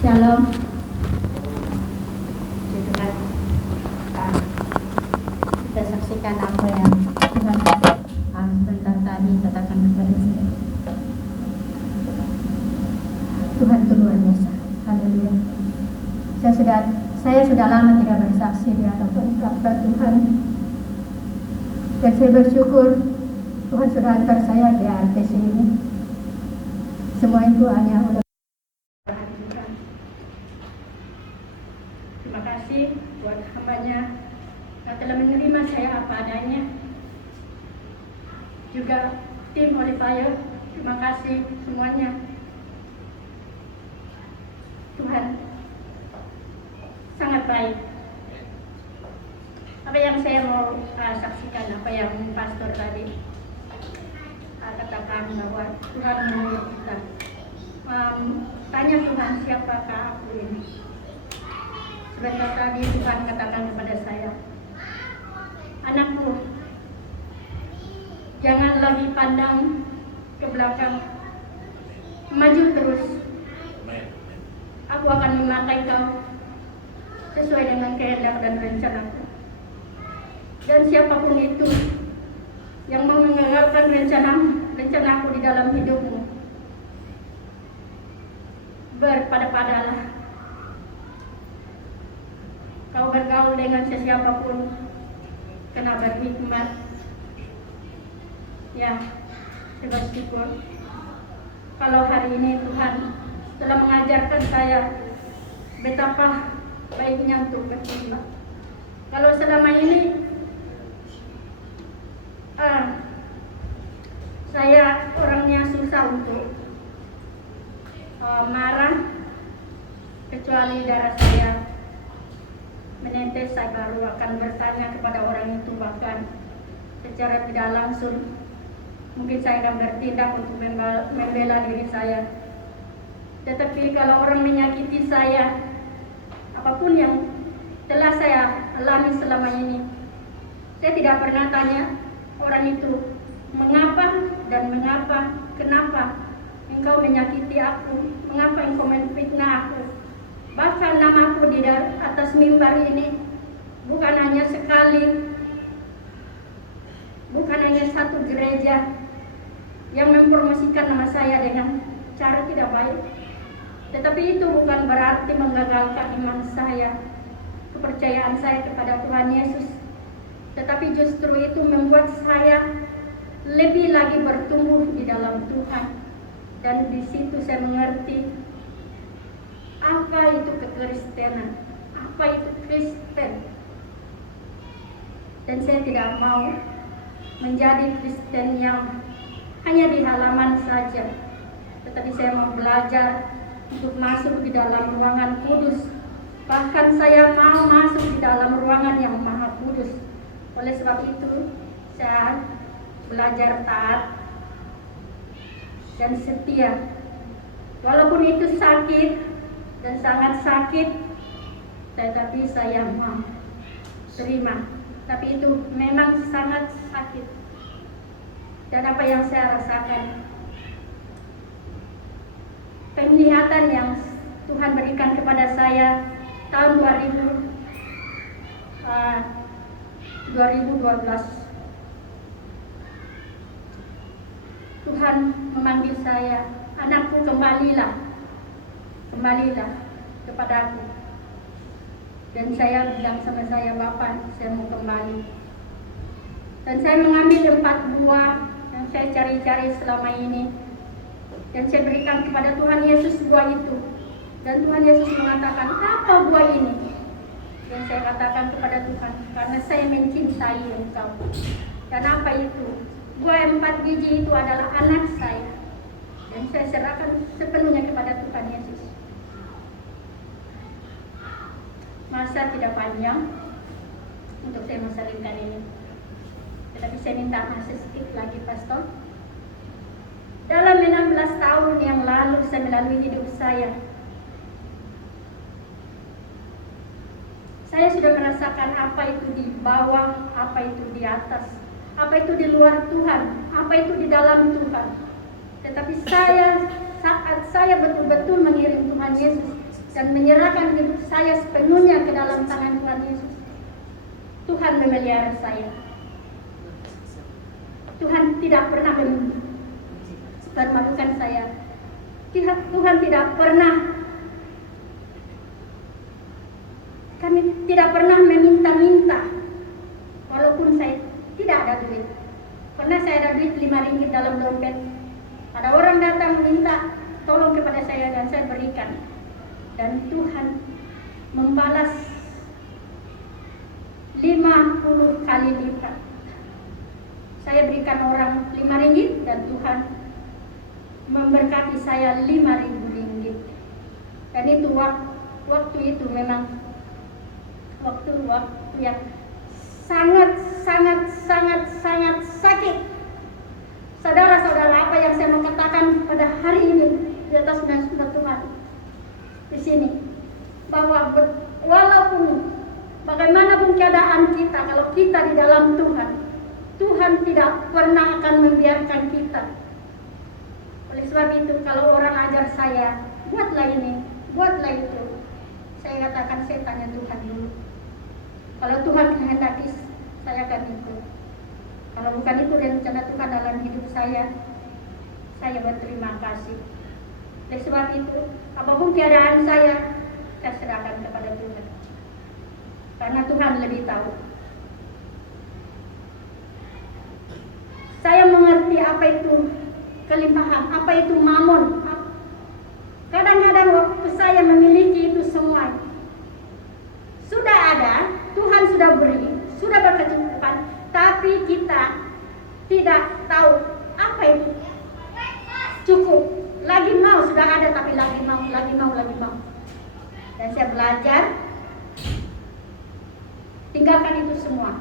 Shalom. Tuhan, kita saksikan apa yang Tuhan sebentar tadi katakan kepada saya. Tuhan itu luar biasa. Haleluya. Saya sudah lama tidak bersaksi di hadapan Tuhan. Dan saya bersyukur Tuhan sudah antar saya di RTC ini. Semua itu hanya oleh Tuhan. Terima kasih buat hamba-Nya yang telah menerima saya apa adanya. Juga tim Oliver, terima kasih semuanya. Tuhan sangat baik. Apa yang saya mau saksikan, apa yang pastor tadi katakan bahwa Tuhan menurut kita. Tanya Tuhan, siapakah aku ini? Sebentar tadi Tuhan katakan kepada saya, anakku, jangan lagi pandang ke belakang, maju terus. Aku akan memakai kau sesuai dengan kehendak dan rencanaku. Dan siapapun itu yang mau mengagalkan rencanaku di dalam hidupmu, berpada-padalah. Kau bergaul dengan sesiapapun, kena berhikmat. Ya, saya bersyukur kalau hari ini Tuhan telah mengajarkan saya betapa baiknya untuk berkhidmat. Kalau selama ini saya orangnya susah untuk marah, kecuali darah saya menetes, saya baru akan bertanya kepada orang itu, bahkan secara tidak langsung mungkin saya akan bertindak untuk membela diri saya. Tetapi kalau orang menyakiti saya, apapun yang telah saya alami selama ini, saya tidak pernah tanya orang itu, mengapa dan kenapa engkau menyakiti aku, mengapa engkau menfitnah aku. Bahkan namaku di atas mimbar ini bukan hanya sekali, bukan hanya satu gereja yang mempromosikan nama saya dengan cara tidak baik. Tetapi itu bukan berarti menggagalkan iman saya, kepercayaan saya kepada Tuhan Yesus. Tetapi justru itu membuat saya lebih lagi bertumbuh di dalam Tuhan. Dan di situ saya mengerti apa itu kekristenan, apa itu Kristen. Dan saya tidak mau menjadi Kristen yang hanya di halaman saja, tetapi saya mau belajar untuk masuk di dalam ruangan kudus. Bahkan saya mau masuk di dalam ruangan yang maha kudus. Oleh sebab itu saya belajar taat dan setia. Walaupun itu sakit dan sangat sakit, tetapi saya mau terima. Tapi itu memang sangat sakit. Dan apa yang saya rasakan, penglihatan yang Tuhan berikan kepada saya tahun 2012, Tuhan memanggil saya, anakku, kembalilah kepadaku. Dan saya bilang sama saya, Bapak, saya mau kembali. Dan saya mengambil 4 buah yang saya cari-cari selama ini, dan saya berikan kepada Tuhan Yesus buah itu. Dan Tuhan Yesus mengatakan, apa buah ini? Dan saya katakan kepada Tuhan, karena saya mencintai Engkau. Dan apa itu? Buah 4 biji itu adalah anak saya. Dan saya serahkan sepenuhnya kepada Tuhan Yesus. Masa tidak panjang untuk saya mensalinkan ini, tetapi saya minta masih sedikit lagi, Pastor. Dalam 16 tahun yang lalu saya melalui hidup saya sudah merasakan apa itu di bawah, apa itu di atas, apa itu di luar Tuhan, apa itu di dalam Tuhan. Tetapi saat saya betul-betul mengiring Tuhan Yesus, dan menyerahkan hidup saya sepenuhnya ke dalam tangan Tuhan Yesus. Tuhan memelihara saya. Tuhan tidak pernah mempermalukan saya. Tuhan tidak pernah, kami tidak pernah meminta-minta. Walaupun saya tidak ada duit. Pernah saya ada duit 5 ringgit dalam dompet. Ada orang datang minta tolong kepada saya dan saya berikan. Dan Tuhan membalas 50 kali lipat. Saya berikan orang 5 ringgit dan Tuhan memberkati saya 5.000 ringgit. Dan itu waktu itu memang waktu yang sangat sakit. Saudara-saudara, apa yang saya mau katakan pada hari ini di atas nama Tuhan di sini, bahwa walaupun bagaimanapun keadaan kita, kalau kita di dalam Tuhan, Tuhan tidak pernah akan membiarkan kita. Oleh sebab itu, kalau orang ajar saya, buatlah ini, buatlah itu, saya katakan saya tanya Tuhan dulu. Kalau Tuhan kehendaki, saya akan ikut. Kalau bukan itu rencana Tuhan dalam hidup saya berterima kasih. Oleh sebab itu, apapun keadaan saya serahkan kepada Tuhan. Karena Tuhan lebih tahu. Saya mengerti apa itu kelimpahan, apa itu mamon. Kadang-kadang waktu saya memiliki itu semua, sudah ada, Tuhan sudah beri, sudah berkecukupan, tapi kita tidak tahu apa itu cukup. Lagi mau, sudah ada tapi lagi mau. Dan saya belajar tinggalkan itu semua.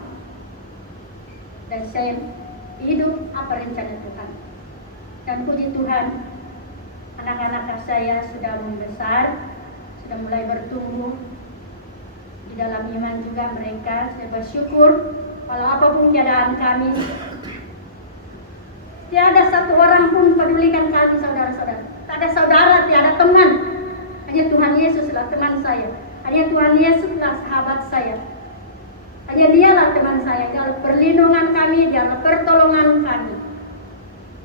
Dan saya hidup apa rencana Tuhan. Dan puji Tuhan, anak-anak saya sudah membesar, sudah mulai bertumbuh di dalam iman juga mereka. Saya bersyukur walau apapun keadaan kami, tiada satu orang pun pedulikan kami, saudara-saudara. Tak ada saudara, tiada teman. Hanya Tuhan Yesuslah teman saya. Hanya Tuhan Yesuslah sahabat saya. Hanya Dialah teman saya. Dialah perlindungan kami, Dialah pertolongan kami.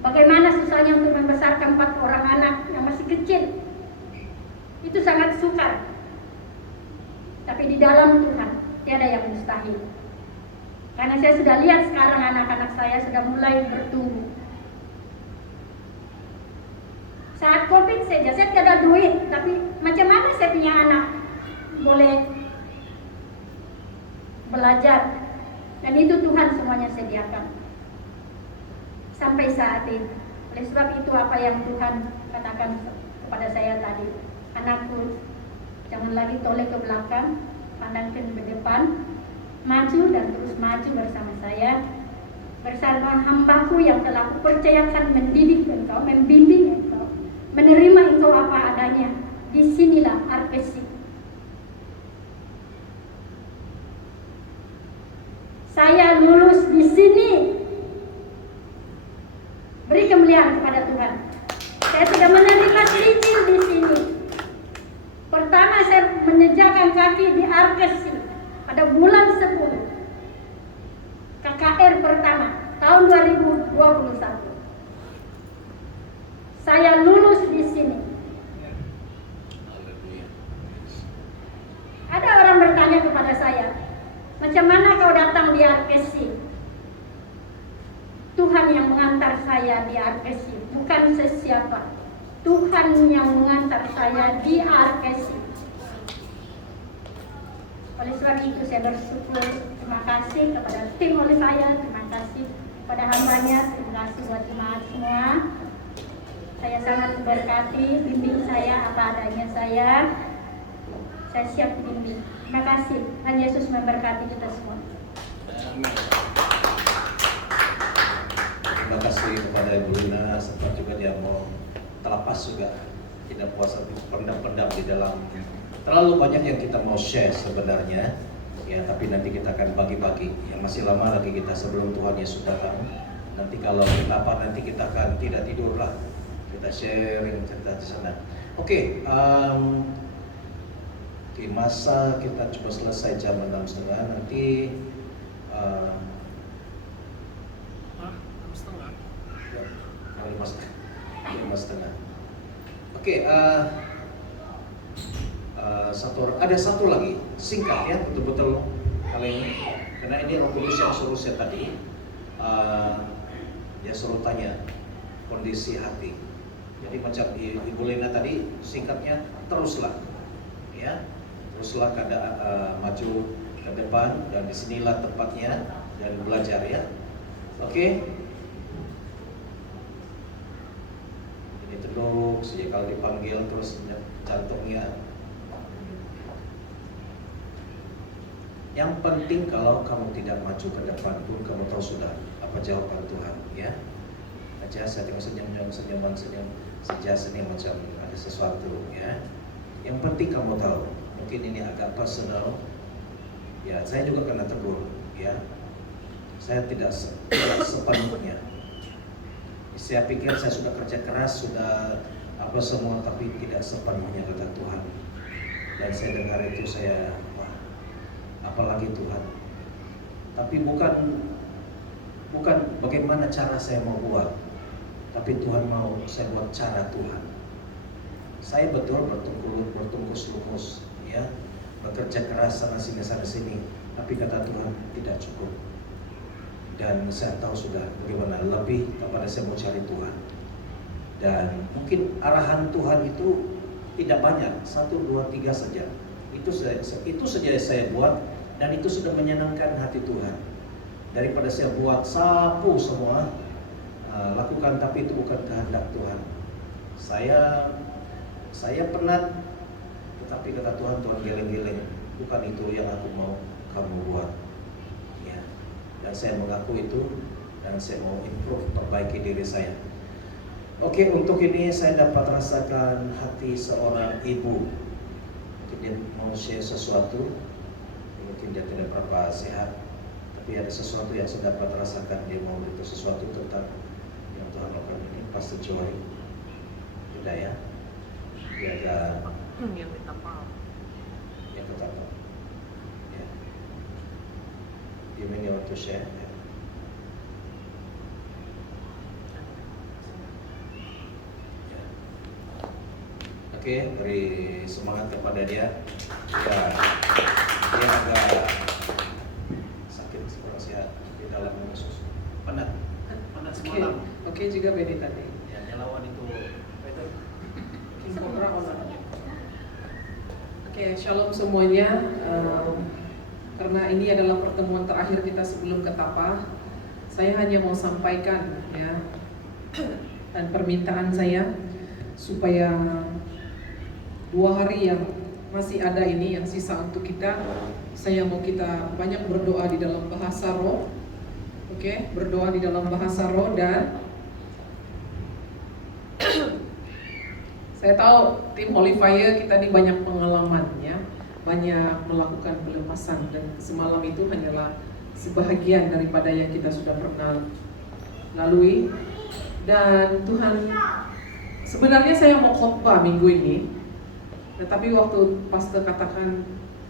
Bagaimana susahnya untuk membesarkan 4 orang anak yang masih kecil. Itu sangat sukar. Tapi di dalam Tuhan tiada yang mustahil. Karena saya sudah lihat sekarang anak-anak saya sudah mulai bertumbuh. Saat COVID saja saya tidak ada duit, tapi macam mana saya punya anak boleh belajar. Dan itu Tuhan semuanya sediakan. Sampai saat ini. Oleh sebab itu apa yang Tuhan katakan kepada saya tadi, anakku, jangan lagi toleh ke belakang, pandangkan ke depan, maju dan terus maju bersama saya, bersama hambaku yang telah kupercayakan mendidik engkau, membimbing engkau, menerima engkau apa adanya. Disinilah RPC. Saya lulus di sini. Beri kemuliaan kepada Tuhan. Saya sudah menerima cicil di sini. Pertama saya menjejakkan kaki di RPC pada bulan 10. KKR pertama tahun 2021. Saya lulus di sini. Ada orang bertanya kepada saya, macam mana kau datang di RPC? Tuhan yang mengantar saya di RPC, bukan sesiapa. Tuhan yang mengantar saya di RPC. Oleh sebab itu saya bersyukur, terima kasih kepada tim Olivaya, terima kasih kepada hambanya, terima kasih buat jemaat semua. Saya sangat diberkati, bimbing saya apa adanya saya siap bimbing. Terima kasih, Tuhan Yesus memberkati kita semua. Amin. Terima kasih kepada Ibu Lina, sempat juga dia mau terlepas juga, tidak puas pendam-pendam di dalam. Terlalu banyak yang kita mau share sebenarnya, ya, tapi nanti kita akan bagi-bagi. Yang masih lama lagi kita sebelum Tuhan Yesus datang. Nanti kalau kita nanti kita akan tidak tidur lah, kita sharing cerita di sana. Oke, Oke, masa kita coba selesai jam 6.30 nanti. 6.30. Ya, 5.30. Oke, ada satu lagi singkat ya, betul-betul kali ini, karena ini Roh Kudus yang suruh saya tadi. Dia suruh tanya kondisi hati. Jadi macam Ibu Lena tadi, singkatnya teruslah, ya, teruslah maju ke depan, dan disinilah tempatnya dan belajar ya. Oke. Ini teluk sejak kalau dipanggil terus jantungnya. Yang penting kalau kamu tidak maju ke depan pun kamu tahu sudah apa jawaban Tuhan ya. Aja saya tengok senyum saja seni macam ada sesuatu ya. Yang penting kamu tahu, mungkin ini agak personal. Ya, saya juga kena tegur ya. Saya tidak sepenuhnya. Saya pikir saya sudah kerja keras, sudah apa semua, tapi tidak sepenuhnya kata Tuhan. Dan saya dengar itu saya, wah, apalagi Tuhan. Tapi bukan bagaimana cara saya mau buat, tapi Tuhan mau saya buat cara Tuhan. Saya betul bertungkus-lumus ya, bekerja keras sana sini, tapi kata Tuhan tidak cukup. Dan saya tahu sudah bagaimana lebih kepada saya mau cari Tuhan. Dan mungkin arahan Tuhan itu tidak banyak, 1, 2, 3 saja. Itu saja saya buat, dan itu sudah menyenangkan hati Tuhan. Daripada saya buat sapu semua, lakukan, tapi itu bukan kehendak Tuhan. Saya penat, tetapi kata Tuhan geleng-geleng, bukan itu yang aku mau kamu buat. Ya. Dan saya mengaku itu, dan saya mau improve, perbaiki diri saya. Oke, untuk ini saya dapat rasakan hati seorang ibu. Mungkin dia mau share sesuatu, mungkin dia tidak berapa sehat, tapi ada sesuatu yang saya dapat rasakan, dia mau itu sesuatu tentang yang Tuhan lakukan ini. Pastor Joy, tidak ya? Dia ada Yang minta maaf. yang pertama. Ya. You may want to share. Ya. Oke, beri semangat kepada dia. Ya, dia agak sakit, kurang sehat di dalam usus. Penat semalam. Oke juga beda tadi. Ya, nyelawan itu. Oke, shalom semuanya. Karena ini adalah pertemuan terakhir kita sebelum ke Tapah, saya hanya mau sampaikan ya, dan permintaan saya supaya 2 hari yang masih ada ini yang sisa untuk kita, saya mau kita banyak berdoa di dalam bahasa roh. Oke, berdoa di dalam bahasa roh. Dan saya tahu tim Holy Fire kita ini banyak pengalaman ya, banyak melakukan pelepasan, dan semalam itu hanyalah sebahagian daripada yang kita sudah pernah lalui. Dan Tuhan, sebenarnya saya mau khotbah minggu ini, tetapi waktu pastor katakan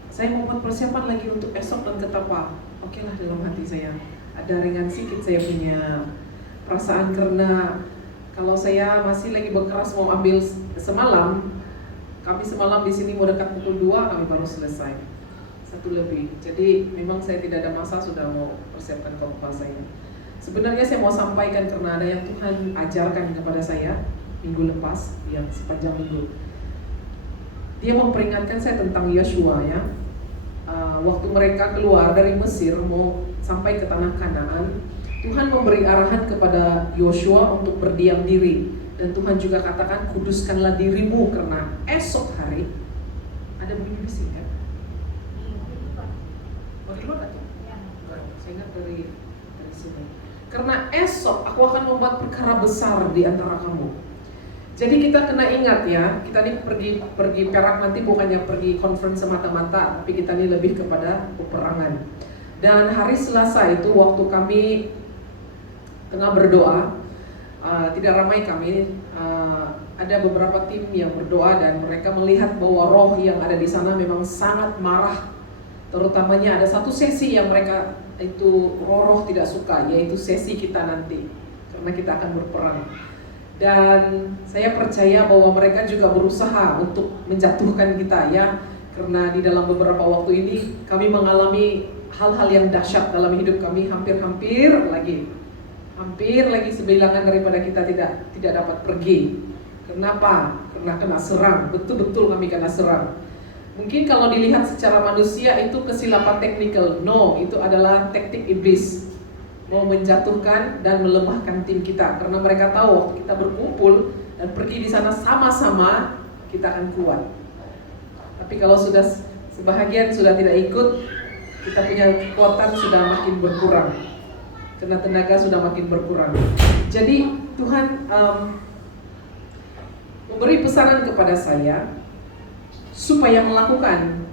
saya mau buat persiapan lagi untuk esok dan ke Tapah, oke lah, dalam hati saya ada ringan sedikit saya punya perasaan, karena kalau saya masih lagi berkeras mau ambil semalam, kami semalam di sini mau dekat pukul 2, kami baru selesai 1 lebih. Jadi memang saya tidak ada masa, sudah mau persiapkan khotbah saya. Sebenarnya saya mau sampaikan karena ada yang Tuhan ajarkan kepada saya minggu lepas, yang sepanjang minggu. Dia memperingatkan saya tentang Yosua ya. Waktu mereka keluar dari Mesir mau sampai ke tanah Kanaan, Tuhan memberi arahan kepada Yosua untuk berdiam diri. Dan Tuhan juga katakan, kuduskanlah dirimu karena esok hari ada bunyi bising kan? Dari mana tuh? Saya ingat dari sini. Karena esok aku akan membuat perkara besar di antara kamu. Jadi kita kena ingat ya, kita ini pergi Perak nanti bukannya pergi conference semata-mata, tapi kita ini lebih kepada peperangan. Dan hari Selasa itu waktu kami tengah berdoa, tidak ramai kami, ada beberapa tim yang berdoa dan mereka melihat bahwa roh yang ada di sana memang sangat marah. Terutamanya ada satu sesi yang mereka itu roh tidak suka, yaitu sesi kita nanti, karena kita akan berperang. Dan saya percaya bahwa mereka juga berusaha untuk menjatuhkan kita ya, karena di dalam beberapa waktu ini kami mengalami hal-hal yang dahsyat dalam hidup kami, hampir lagi sebilangan daripada kita tidak dapat pergi. Kenapa? Karena kena serang, betul-betul kami kena serang. Mungkin kalau dilihat secara manusia itu kesilapan teknikal, no, itu adalah taktik iblis, mau menjatuhkan dan melemahkan tim kita, karena mereka tahu waktu kita berkumpul dan pergi di sana sama-sama kita akan kuat. Tapi kalau sudah sebahagian sudah tidak ikut, kita punya kekuatan sudah makin berkurang, karena tenaga sudah makin berkurang. Jadi Tuhan memberi pesanan kepada saya supaya melakukan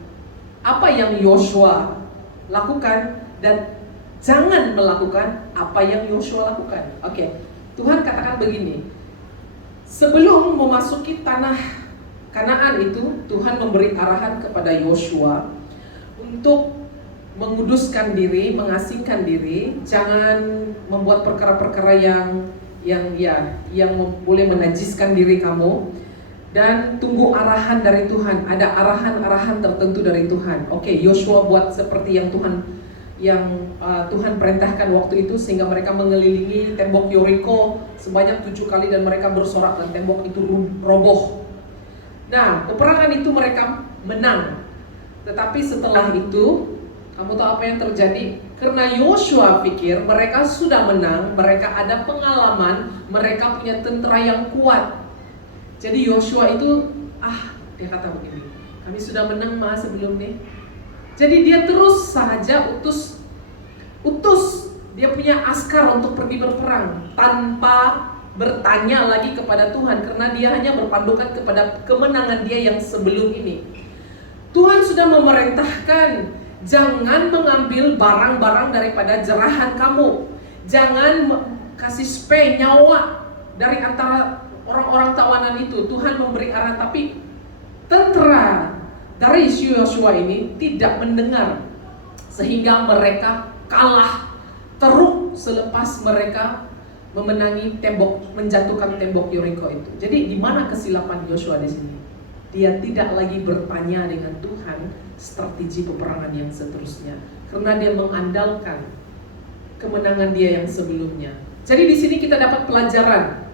apa yang Yosua lakukan dan jangan melakukan apa yang Yosua lakukan. Oke, Tuhan katakan begini, sebelum memasuki tanah Kanaan itu, Tuhan memberi arahan kepada Yosua untuk menguduskan diri, mengasingkan diri, jangan membuat perkara-perkara yang boleh menajiskan diri kamu, dan tunggu arahan dari Tuhan. Ada arahan-arahan tertentu dari Tuhan. Oke, Yosua buat seperti yang Tuhan perintahkan waktu itu, sehingga mereka mengelilingi tembok Yeriko sebanyak 7 kali dan mereka bersorak dan tembok itu roboh. Nah, peperangan itu mereka menang. Tetapi setelah itu, kamu tahu apa yang terjadi? Karena Yosua pikir mereka sudah menang, mereka ada pengalaman, mereka punya tentara yang kuat. Jadi Yosua itu, dia kata begini, kami sudah menang sebelumnya. Jadi dia terus saja utus dia punya askar untuk pergi berperang tanpa bertanya lagi kepada Tuhan, karena dia hanya berpandukan kepada kemenangan dia yang sebelum ini. Tuhan sudah memerintahkan, jangan mengambil barang-barang daripada jerahan kamu, jangan kasih spare nyawa dari antara orang-orang tawanan itu. Tuhan memberi arahan, tapi tentara dari Yosua ini tidak mendengar, sehingga mereka kalah teruk selepas mereka menjatuhkan tembok Yeriko itu. Jadi di mana kesilapan Yosua di sini? Dia tidak lagi bertanya dengan Tuhan strategi peperangan yang seterusnya, karena dia mengandalkan kemenangan dia yang sebelumnya. Jadi di sini kita dapat pelajaran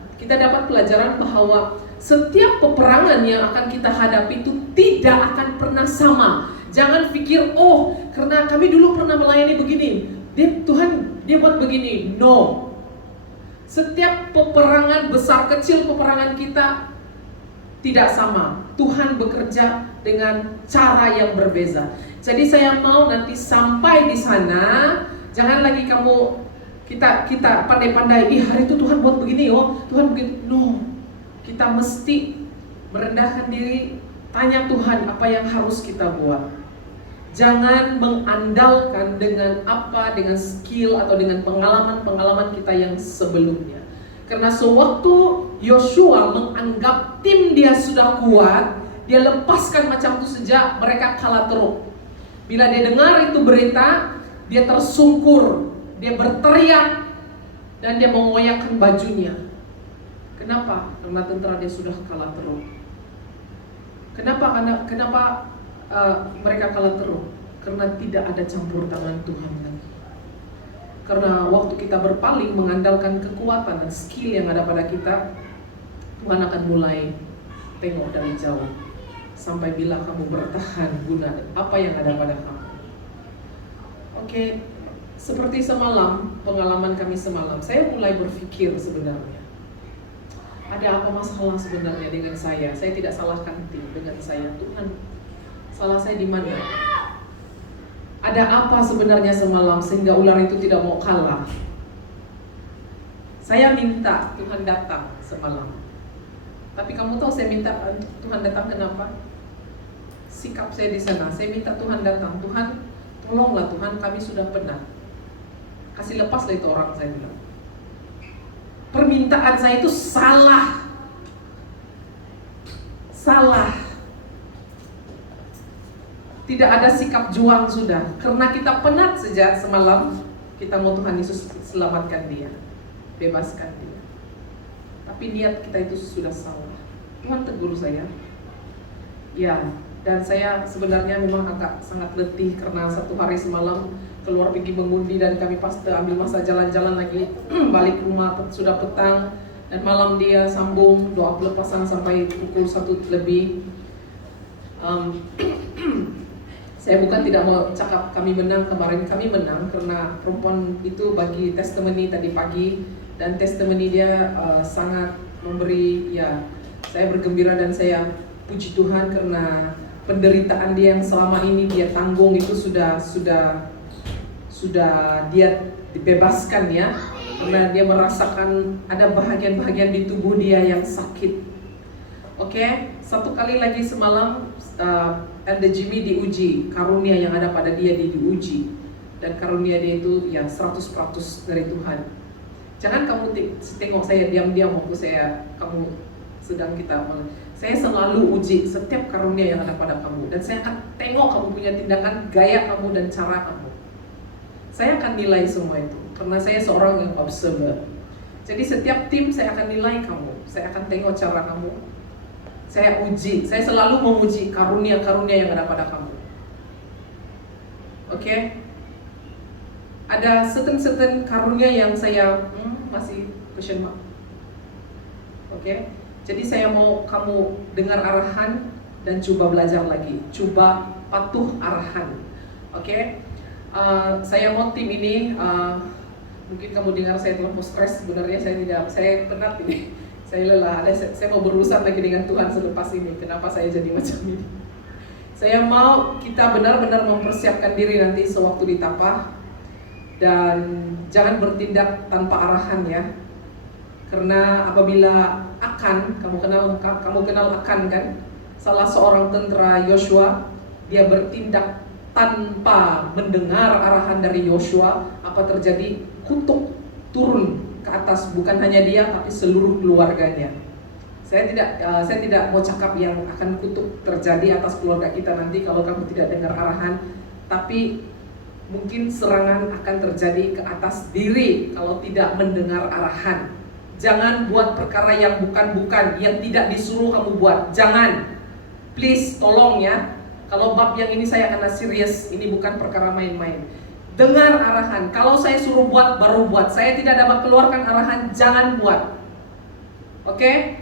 bahwa setiap peperangan yang akan kita hadapi itu tidak akan pernah sama. Jangan pikir, karena kami dulu pernah melayani begini, Tuhan buat begini. No. Setiap peperangan besar kecil, peperangan kita tidak sama. Tuhan bekerja dengan cara yang berbeza. Jadi saya mau nanti sampai di sana, jangan lagi kita pandai-pandai, hari itu Tuhan buat begini, Tuhan begini. No, kita mesti merendahkan diri, tanya Tuhan apa yang harus kita buat. Jangan mengandalkan dengan skill atau dengan pengalaman kita yang sebelumnya. Karena sewaktu Yosua menganggap tim dia sudah kuat, dia lepaskan macam itu saja, mereka kalah teruk. Bila dia dengar itu berita, dia tersungkur, dia berteriak, dan dia mengoyakkan bajunya. Kenapa? Karena tentara dia sudah kalah teruk. Kenapa mereka kalah teruk? Karena tidak ada campur tangan Tuhan lagi. Karena waktu kita berpaling mengandalkan kekuatan dan skill yang ada pada kita, Tuhan akan mulai tengok dari jauh sampai bila kamu bertahan guna apa yang ada pada kamu. Oke, seperti semalam, pengalaman kami semalam, saya mulai berpikir sebenarnya, ada apa masalah sebenarnya dengan saya? Saya tidak salahkan tim dengan saya. Tuhan, salah saya di mana? Ada apa sebenarnya semalam sehingga ular itu tidak mau kalah? Saya minta Tuhan datang semalam. Tapi kamu tahu saya minta Tuhan datang kenapa? Sikap saya di sana, saya minta Tuhan datang. Tuhan, tolonglah Tuhan, kami sudah penat. Kasih lepaslah itu orang, saya bilang. Permintaan saya itu salah. salah. Tidak ada sikap juang sudah. Karena kita penat sejak semalam, kita mau Tuhan Yesus selamatkan dia, bebaskan dia. Tapi niat kita itu sudah salah. Tuhan tegur saya. Ya, dan saya sebenarnya memang agak sangat letih karena satu hari semalam keluar pergi mengundi dan kami pas ambil masa jalan-jalan lagi balik rumah sudah petang, dan malam dia sambung doa pelepasan sampai pukul 1 lebih. Saya bukan tidak mau cakap kami menang, kemarin kami menang karena perempuan itu bagi testimoni tadi pagi, dan testimoni dia sangat memberi, ya saya bergembira dan saya puji Tuhan karena penderitaan dia yang selama ini dia tanggung itu sudah dia dibebaskan ya, karena dia merasakan ada bahagian-bahagian di tubuh dia yang sakit. Oke, satu kali lagi semalam Elder Jimmy diuji, karunia yang ada pada dia diuji, dan karunia dia itu ya 100% dari Tuhan. Jangan kamu tengok saya diam-diam waktu kamu sedang saya selalu uji setiap karunia yang ada pada kamu, dan saya akan tengok kamu punya tindakan, gaya kamu dan cara kamu. Saya akan nilai semua itu karena saya seorang yang observer. Jadi setiap tim saya akan nilai kamu, saya akan tengok cara kamu. Saya uji, saya selalu menguji karunia-karunia yang ada pada kamu. Oke? Ada certain karunia yang saya masih question mark. Oke? Jadi saya mau kamu dengar arahan dan coba belajar lagi, coba patuh arahan. Oke? Saya mau tim ini, mungkin kamu dengar saya terlalu stres, sebenarnya saya penat ini. Saya lelah, saya mau berurusan lagi dengan Tuhan selepas ini. Kenapa saya jadi macam ini? Saya mau kita benar-benar mempersiapkan diri nanti sewaktu ditapah, dan jangan bertindak tanpa arahan ya. Karena apabila Akan, kamu kenal Akan kan? Salah seorang tentara Yosua, dia bertindak tanpa mendengar arahan dari Yosua. Apa terjadi? Kutuk turun ke atas, bukan hanya dia tapi seluruh keluarganya. Saya tidak mau cakap yang akan kutuk terjadi atas keluarga kita nanti kalau kamu tidak dengar arahan, tapi mungkin serangan akan terjadi ke atas diri kalau tidak mendengar arahan. Jangan buat perkara yang bukan-bukan, yang tidak disuruh kamu buat. Jangan, please, tolong ya. Kalau bab yang ini saya akan serius, ini bukan perkara main-main. Dengar arahan. Kalau saya suruh buat, baru buat. Saya tidak dapat keluarkan arahan, jangan buat. Oke?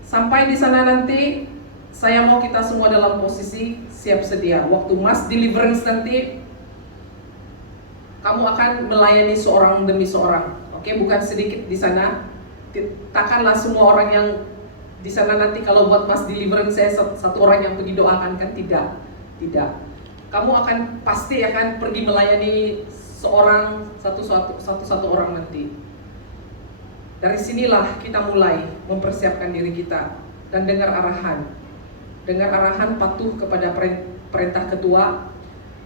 Sampai di sana nanti, saya mau kita semua dalam posisi siap sedia. Waktu mass deliverance nanti, kamu akan melayani seorang demi seorang. Oke? Bukan sedikit di sana. Takkanlah semua orang yang di sana nanti kalau buat mass deliverance saya satu orang yang pergi doakan, kan tidak. Kamu pasti akan pergi melayani satu orang nanti. Dari sinilah kita mulai mempersiapkan diri kita dan dengar arahan. Dengar arahan, patuh kepada perintah ketua.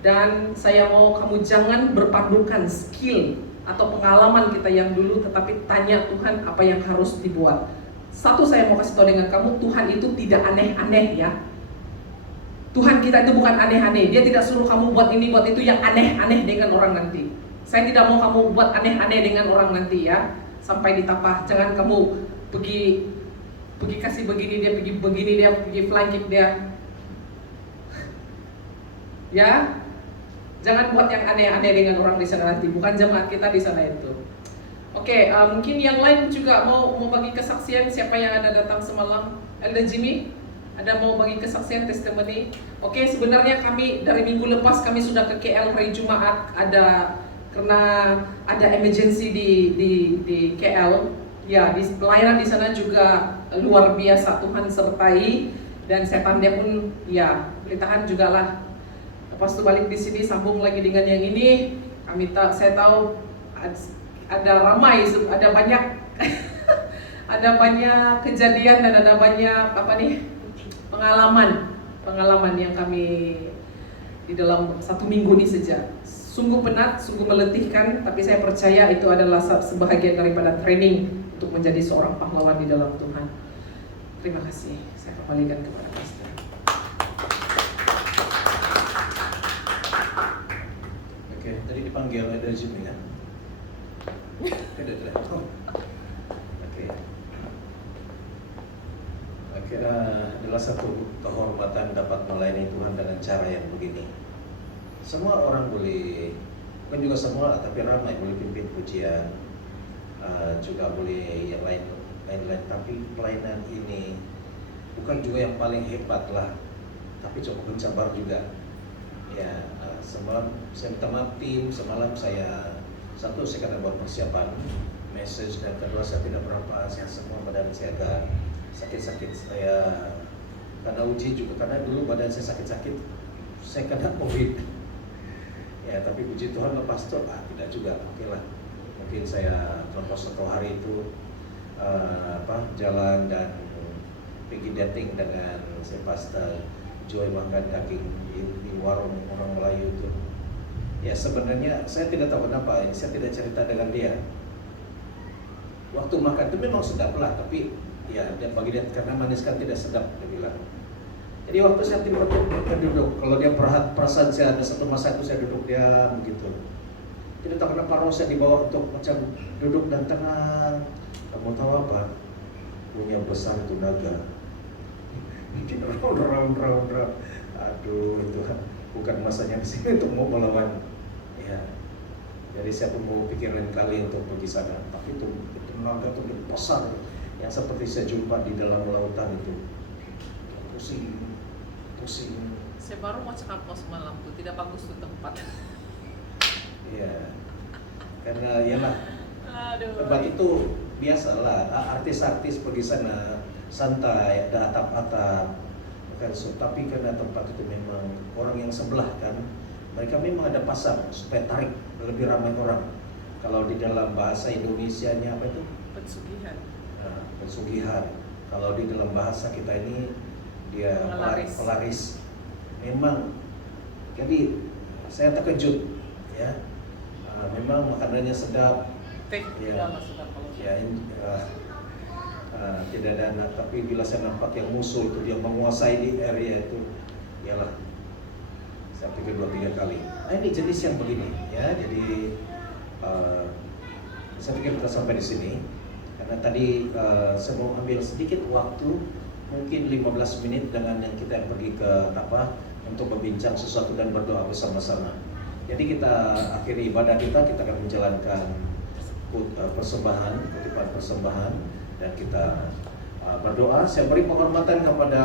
Dan saya mau kamu jangan berpadukan skill atau pengalaman kita yang dulu, tetapi tanya Tuhan apa yang harus dibuat. Satu saya mau kasih tahu dengan kamu, Tuhan itu tidak aneh-aneh ya. Tuhan kita itu bukan aneh-aneh. Dia tidak suruh kamu buat ini, buat itu yang aneh-aneh dengan orang nanti. Saya tidak mau kamu buat aneh-aneh dengan orang nanti ya. Sampai ditapah, jangan kamu pergi kasih begini dia, pergi begini dia, pergi flying kick dia. Ya, jangan buat yang aneh-aneh dengan orang di sana nanti. Bukan jemaat kita di sana itu. Oke, mungkin yang lain juga mau bagi kesaksian. Siapa yang ada datang semalam? Elder Jimmy? Ada mau bagi kesaksian, testimoni? Oke, sebenarnya kami dari minggu lepas kami sudah ke KL hari Jumat, karena ada emergency di KL. Ya, di pelayanan di sana juga luar biasa, Tuhan sertai, dan setan dia pun ya beritahan juga lah. Lepas itu balik di sini sambung lagi dengan yang ini. Saya tahu ada ramai, ada banyak ada banyak kejadian dan ada banyak pengalaman yang kami di dalam 1 minggu ini saja. Sungguh penat, sungguh meletihkan, tapi saya percaya itu adalah sebahagian daripada training untuk menjadi seorang pahlawan di dalam Tuhan. Terima kasih. Saya kembalikan kepada Pastor. Oke, tadi dipanggil ada Zoom kan? Tidak. Oh. Oke. Kira adalah satu kehormatan dapat melayani Tuhan dengan cara yang begini. Semua orang boleh, bukan juga semua, tapi ramai boleh pimpin pujian, juga boleh yang lain. Tapi pelayanan ini bukan juga yang paling hebat lah, tapi cukup mencabar juga. Ya, semalam saya minta maaf tim, semalam saya kena buat persiapan message, dan kedua saya tidak berapa sehat semua, badan saya agak sakit-sakit. Saya karena uji juga, karena dulu badan saya sakit-sakit, saya kena COVID. Ya, tapi puji Tuhan lepas itu tidak juga, oke lah. Mungkin saya terlepas 1 hari itu jalan dan pergi dating dengan si Pastor Joy makan daging di warung orang Melayu itu. Ya, sebenarnya saya tidak tahu kenapa, saya tidak cerita dengan dia. Waktu makan itu memang sedap lah, tapi ya bagi dia karena manis kan tidak sedap, dia bilang. Jadi waktu saya tiba-tiba duduk, kalau dia perasaan saya ada satu masa itu saya duduk diam begitu. Tidak tahu kenapa roh saya dibawa untuk macam duduk dan tenang. Kamu tahu apa? Punya besar itu naga. Bikin round. Aduh, itu bukan masanya di sini untuk mau melawan. Ya. Jadi saya pun mau pikir lain kali untuk pergi sana. Tapi itu naga itu besar, yang seperti saya jumpa di dalam lautan itu. Pusing. Saya baru mau cakap semalam tuh, tidak bagus tuh tempat. Iya. Karena yalah. Aduh. Tempat itu biasalah, artis-artis pergi sana santai, ada atap-atap, kan. Tapi karena tempat itu memang orang yang sebelah kan, mereka memang ada pasar supaya tarik lebih ramai orang. Kalau di dalam bahasa Indonesianya apa itu? Pesugihan. Nah, pesugihan. Kalau di dalam bahasa kita ini dia pelaris. Memang. Jadi saya terkejut, ya. Memang makanannya sedap. Ya, tidak ada anak, tapi bila saya nampak yang musuh itu dia menguasai di area itu, ialah saya pikir 2-3 kali. Ini jenis yang begini, ya. Jadi saya pikir kita sampai di sini karena tadi saya mau ambil sedikit waktu, mungkin 15 menit dengan yang kita pergi ke untuk berbincang sesuatu dan berdoa bersama-sama. Jadi kita akhiri ibadah kita akan menjalankan kutipan persembahan, dan kita berdoa. Saya beri penghormatan kepada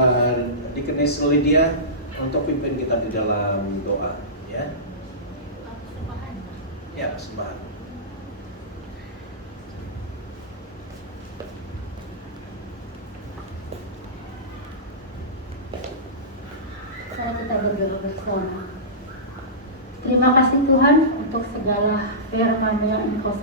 Deaconess Lydia untuk pimpin kita di dalam doa, ya. Ya, persembahan. Mari kita berdoa bersama. Terima kasih Tuhan untuk segala firman yang Engkau